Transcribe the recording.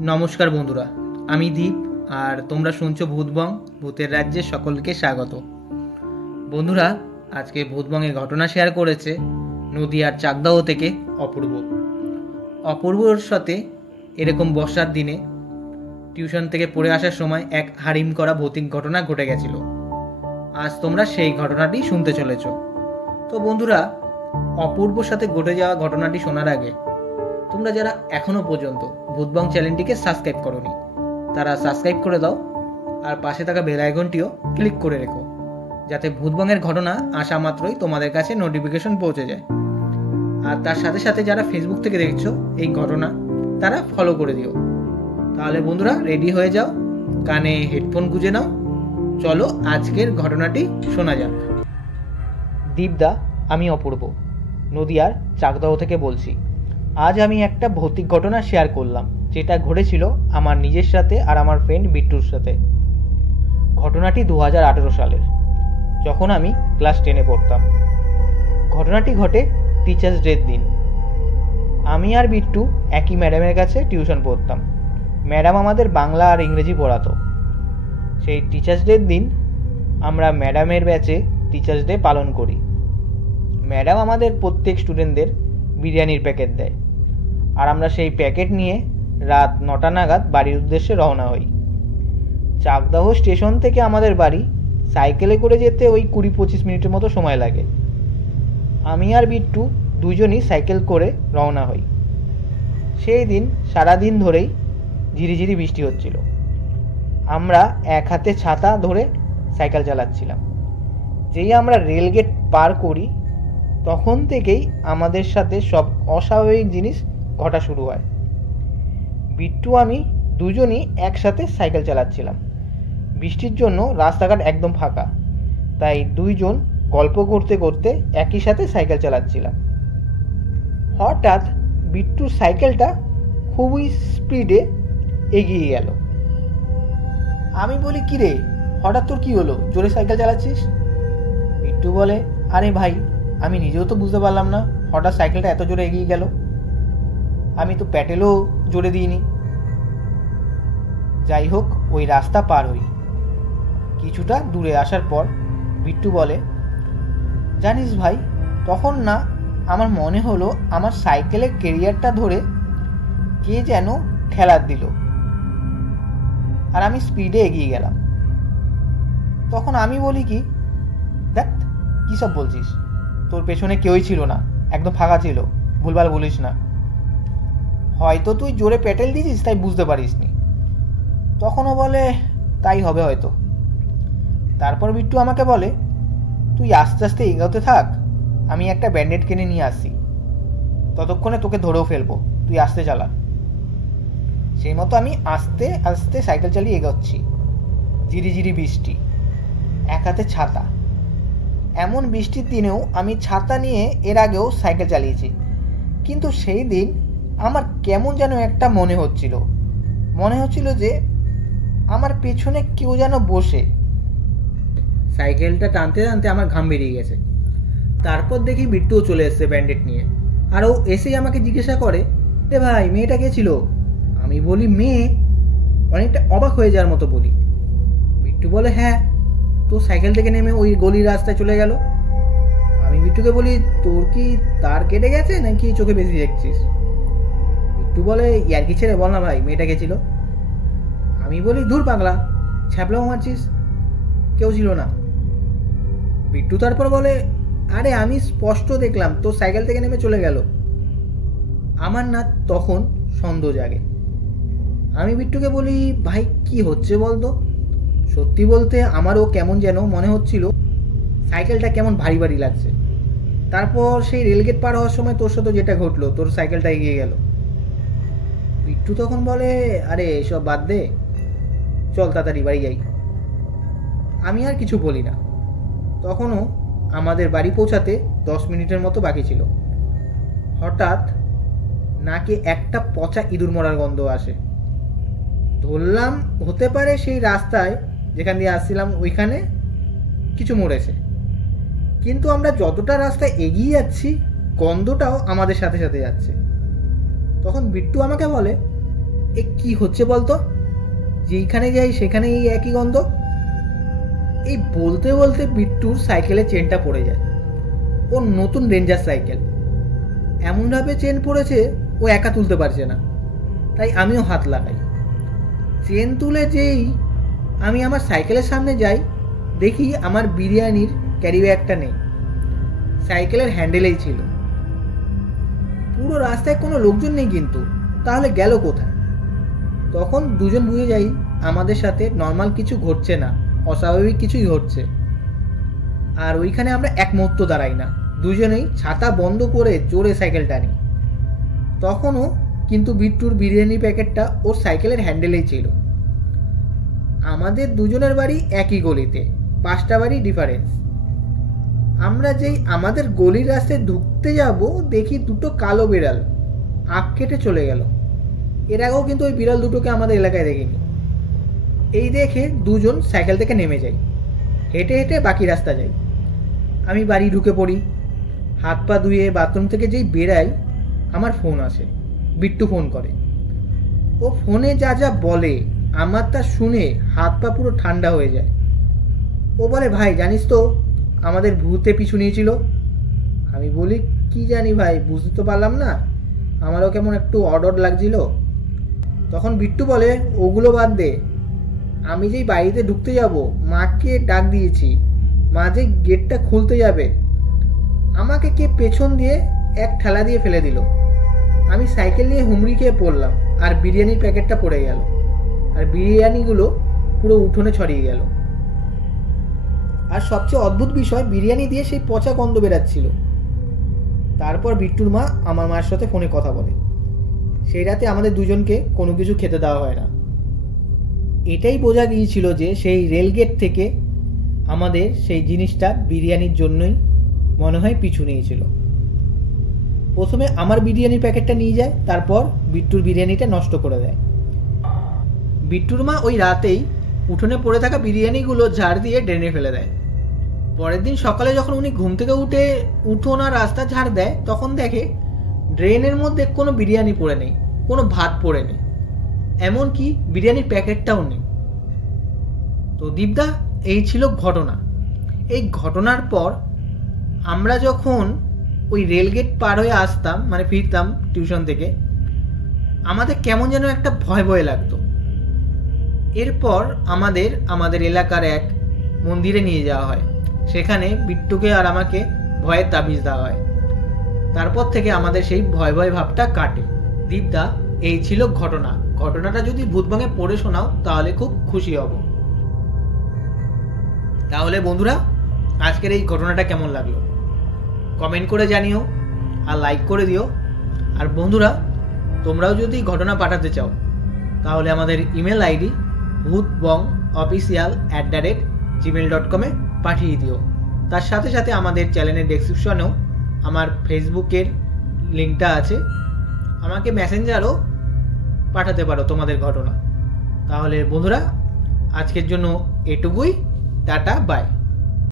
নমস্কার বন্ধুরা, আমি দীপ আর তোমরা শুনছো ভূতবং। ভূতের রাজ্যে সকলকে স্বাগত। বন্ধুরা, আজকে ভূতবংয়ের ঘটনা শেয়ার করেছে নদীয়ার চাকদাহ থেকে অপূর্ব। অপূর্বর সাথে এরকম বর্ষার দিনে টিউশন থেকে পড়ে আসার সময় এক হারিম করা ভৌতিক ঘটনা ঘটে গেছিল। আজ তোমরা সেই ঘটনাটি শুনতে চলেছ। তো বন্ধুরা, অপূর্বর সাথে ঘটে যাওয়া ঘটনাটি শোনার আগে তোমরা যারা এখনো পর্যন্ত ভূতবং চ্যানেলটিকে সাবস্ক্রাইব করোনি তারা সাবস্ক্রাইব করে দাও আর পাশে থাকা বেল আইকনটিও ক্লিক করে রেখো, যাতে ভূতবংয়ের ঘটনা আসা মাত্রই তোমাদের কাছে নোটিফিকেশন পৌঁছে যায়। আর তার সাথে সাথে যারা ফেসবুক থেকে দেখছো এই ঘটনা, তারা ফলো করে দিও। তাহলে বন্ধুরা রেডি হয়ে যাও, কানে হেডফোন গুঁজে নাও, চলো আজকের ঘটনাটি শোনা যাক। দীপদা, আমি অপূর্ব, নদীয়ার চাকদাহ থেকে বলছি। আজ আমি একটা ভৌতিক ঘটনা শেয়ার করলাম, যেটা ঘটেছিল আমার নিজের সাথে আর আমার ফ্রেন্ড বিট্টুর সাথে। ঘটনাটি 2018 সালের, যখন আমি ক্লাস 10-এ পড়তাম। ঘটনাটি ঘটে টিচার্স ডের দিন। আমি আর বিট্টু একই ম্যাডামের কাছে টিউশন পড়তাম। ম্যাডাম আমাদের বাংলা আর ইংরেজি পড়াতো। সেই টিচার্স ডের দিন আমরা ম্যাডামের ব্যাচে টিচার্স ডে পালন করি। ম্যাডাম আমাদের প্রত্যেক স্টুডেন্টদের বিরিয়ানির প্যাকেট দেয়, আর আমরা সেই প্যাকেট নিয়ে রাত 9টা নাগাদ বাড়ির উদ্দেশ্যে রওনা হই। চাকদাহ স্টেশন থেকে আমাদের বাড়ি সাইকেলে করে যেতে ওই 20-25 মিনিটের মতো সময় লাগে। আমি আর বিট্টু দুজনই সাইকেল করে রওনা হই। সেই দিন সারাদিন ধরেই ঝিরিঝিরি বৃষ্টি হচ্ছিল। আমরা এক হাতে ছাতা ধরে সাইকেল চালাচ্ছিলাম। যেই আমরা রেলগেট পার করি, তখন থেকেই আমাদের সাথে সব অস্বাভাবিক জিনিস ঘটা শুরু হয়। বিট্টু আমি দুজনই একসাথে সাইকেল চালাচ্ছিলাম। বৃষ্টির জন্য রাস্তাঘাট একদম ফাঁকা, তাই দুইজন গল্প করতে করতে একই সাথে সাইকেল চালাচ্ছিলাম। হঠাৎ বিট্টুর সাইকেলটা খুবই স্পিডে এগিয়ে গেল। আমি বলি, কি রে, হঠাৎ তোর কি হলো, জোরে সাইকেল চালাচ্ছিস? বিট্টু বলে, আরে ভাই, আমি নিজেও তো বুঝতে পারলাম না হঠাৎ সাইকেলটা এত জোরে এগিয়ে গেল। আমি তো প্যাডেলও জোরে দিইনি। যাই হোক, ওই রাস্তা পার হই। কিছুটা দূরে আসার পর বিট্টু বলে, জানিস ভাই, তখন না আমার মনে হলো আমার সাইকেলের ক্যারিয়ারটা ধরে কে যেন ঠেলার দিল, আর আমি স্পিডে এগিয়ে গেলাম। তখন আমি বলি, কি দেখ, কী সব বলছিস, তোর পেছনে কেউই ছিল না, একদম ফাঁকা ছিল, ভুলভাল বলিস না। হয়তো তুই জোরে প্যাটেল দিয়েছিস তাই বুঝতে পারিস নি। তখনও বলে, তাই হবে হয়তো। তারপর বিট্টু আমাকে বলে, তুই আস্তে আস্তে এগোতে থাক, আমি একটা ব্যান্ডেড কিনে নিয়ে আসছি, ততক্ষণে তোকে ধরেও ফেলবো, তুই আস্তে চালা। সেই মতো আমি আস্তে আস্তে সাইকেল চালিয়ে এগোচ্ছি। ঝিরিঝিরি বৃষ্টি, এক হাতে ছাতা। এমন বৃষ্টির দিনেও আমি ছাতা নিয়ে এর আগেও সাইকেল চালিয়েছি, কিন্তু সেই দিন আমার কেমন যেন একটা মনে হচ্ছিল যে আমার পেছনে কেউ যেন বসে। সাইকেলটা টানতে টানতে আমার ঘাম বেরিয়ে গেছে। তারপর দেখি বিট্টুও চলে এসছে ব্যান্ডেড নিয়ে, আর ও এসেই আমাকে জিজ্ঞাসা করে, এ ভাই, মেয়েটা কে ছিল? আমি বলি, মেয়ে? অনেকটা অবাক হয়ে যাওয়ার মতো বলি। বিট্টু বলে, হ্যাঁ, তো সাইকেল থেকে নেমে ওই গলির রাস্তায় চলে গেল। আমি বিট্টুকে বলি, তোর কি তার কেটে গেছে নাকি চোখে বেশি দেখছিস? বিট্টু বলে, ইয়ার্কি ছেড়ে বল না ভাই, মেয়েটা কে ছিল? আমি বলি, ধুর পাগলা, ছ্যাপলাও মারছিস, কেউ ছিল না। বিট্টু তারপর বলে, আরে আমি স্পষ্ট দেখলাম তোর সাইকেল থেকে নেমে চলে গেল। আমার না তখন সন্দেহ জাগে। আমি বিট্টুকে বলি, ভাই কি হচ্ছে বলতো? সত্যি বলতে আমারও কেমন যেন মনে হচ্ছিল সাইকেলটা কেমন ভারী ভারী লাগছে। তারপর সেই রেলগেট পার হওয়ার সময় তোর সাথে যেটা ঘটলো, তোর সাইকেলটা এগিয়ে গেল। বিট্টু তখন বলে, আরে এসব বাদ দে, চল তাড়াতাড়ি বাড়ি যাই। আমি আর কিছু বলি না। তখনও আমাদের বাড়ি পৌঁছাতে 10 মিনিটের মতো বাকি ছিল। হঠাৎ নাকে একটা পচা ইঁদুর মরার গন্ধ আসে। ধরলাম হতে পারে সেই রাস্তায় যেখান দিয়ে আসছিলাম ওইখানে কিছু মরেছে, কিন্তু আমরা যতটা রাস্তায় এগিয়ে যাচ্ছি গন্ধটাও আমাদের সাথে সাথে যাচ্ছে। তখন বিট্টু আমাকে বলে, এ কি হচ্ছে বলতো, যেইখানে যাই সেখানেই এই একই গন্ধ। এই বলতে বলতে বিট্টুর সাইকেলের চেনটা পড়ে যায়। ওর নতুন রেঞ্জার সাইকেল, এমনভাবে চেন পড়েছে ও একা তুলতে পারছে না, তাই আমিও হাত লাগাই। চেন তুলে যেই আমি আমার সাইকেলের সামনে যাই, দেখি আমার বিরিয়ানির ক্যারি ব্যাগটা নেই, সাইকেলের হ্যান্ডেলেই ছিল। পুরো রাস্তায় কোনো লোকজন নেই, কিন্তু তাহলে গেল কোথায়? তখন দুজন বুঝে যাই আমাদের সাথে নর্মাল কিছু ঘটছে না, অস্বাভাবিক কিছুই ঘটছে। আর ওইখানে আমরা এক মুহূর্ত দাঁড়াই না, দুজনেই ছাতা বন্ধ করে জোরে সাইকেল টানি। তখনও কিন্তু বিট্টুর বিরিয়ানি প্যাকেটটা ওর সাইকেলের হ্যান্ডেলেই ছিল। আমাদের দুজনের বাড়ি একই গলিতে, 5টা বাড়ি ডিফারেন্স। আমরা যেই আমাদের গলির রাস্তায় ঢুকতে যাব, দেখি দুটো কালো বিড়াল আখ কেটে চলে গেল। এর আগেও কিন্তু ওই বিড়াল দুটোকে আমাদের এলাকায় দেখিনি। এই দেখে দুজন সাইকেল থেকে নেমে যাই, হেঁটে হেঁটে বাকি রাস্তা যাই। আমি বাড়ি ঢুকে পড়ি, হাত পা ধুয়ে বাথরুম থেকে যেই বেরাই, আমার ফোন আসে। বিট্টু ফোন করে। ও ফোনে যা যা বলে আমার তা শুনে হাত পা পুরো ঠান্ডা হয়ে যায়। ও বলে, ভাই জানিস তো আমাদের ভূতে পিছু নিয়েছিল। আমি বলি, কি জানি ভাই, বুঝতে তো পারলাম না, আমারও কেমন একটু অড অড লাগছিল। তখন বিট্টু বলে, ওগুলো বাদ দে, আমি যেই বাড়িতে ঢুকতে যাব মাকে ডাক দিয়েছি, মা যে গেটটা খুলতে যাবে আমাকে কে পেছন দিয়ে এক ঠেলা দিয়ে ফেলে দিল। আমি সাইকেল নিয়ে হুমড়ি খেয়ে পড়লাম, আর বিরিয়ানির প্যাকেটটা পড়ে গেল, আর বিরিয়ানিগুলো পুরো উঠোনে ছড়িয়ে গেল। আর সবচেয়ে অদ্ভুত বিষয়, বিরিয়ানি দিয়ে সেই পচা গন্ধ বেরাচ্ছিল। তারপর বিট্টুর মা আমার মায়ের সাথে ফোনে কথা বলে। সেই রাতে আমাদের দুজনকে কোনো কিছু খেতে দেওয়া হয় না। এটাই বোঝা গিয়েছিল যে সেই রেলগেট থেকে আমাদের সেই জিনিসটা বিরিয়ানির জন্যই মনে হয় পিছু নিয়েছিল। প্রথমে আমার বিরিয়ানির প্যাকেটটা নিয়ে যায়, তারপর বিট্টুর বিরিয়ানিটা নষ্ট করে দেয়। বিট্টুর মা ওই রাতেই উঠোনে পড়ে থাকা বিরিয়ানিগুলো ঝাড় দিয়ে ড্রেনে ফেলে দেয়। পরের দিন সকালে যখন উনি ঘুম থেকে উঠে উঠোন আর রাস্তা ঝাড় দেয়, তখন দেখে ড্রেনের মধ্যে কোনো বিরিয়ানি পড়ে নেই, কোনো ভাত পড়ে নেই, এমনকি বিরিয়ানির প্যাকেটটাও নেই। তো দীপদা, এই ছিল ঘটনা। এই ঘটনার পর আমরা যখন ওই রেলগেট পার হয়ে আসতাম, মানে ফিরতাম টিউশন থেকে, আমাদের কেমন যেন একটা ভয় ভয় লাগতো। এরপর আমাদের এলাকার এক মন্দিরে নিয়ে যাওয়া হয়। সেখানে বিট্টুকে আর আমাকে ভয়ের তাবিজ দেওয়া হয়। তারপর থেকে আমাদের সেই ভয় ভয় ভাবটা কাটে। দীপদা, এই ছিল ঘটনা। ঘটনাটা যদি ভূতবঙ্গে পড়ে শোনাও তাহলে খুব খুশি হব। তাহলে বন্ধুরা, আজকের এই ঘটনাটা কেমন লাগলো কমেন্ট করে জানিও, আর লাইক করে দিও। আর বন্ধুরা, তোমরাও যদি ঘটনা পাঠাতে চাও তাহলে আমাদের ইমেল আইডি bhutbongofficial@gmail.com পাঠিয়ে দিও। তার সাথে সাথে আমাদের চ্যানেলের ডেসক্রিপশনেও আমার ফেসবুকের লিঙ্কটা আছে, আমাকে মেসেঞ্জারও পাঠাতে পারো তোমাদের ঘটনা। তাহলে বন্ধুরা, আজকের জন্য এটুকুই। Tata, by.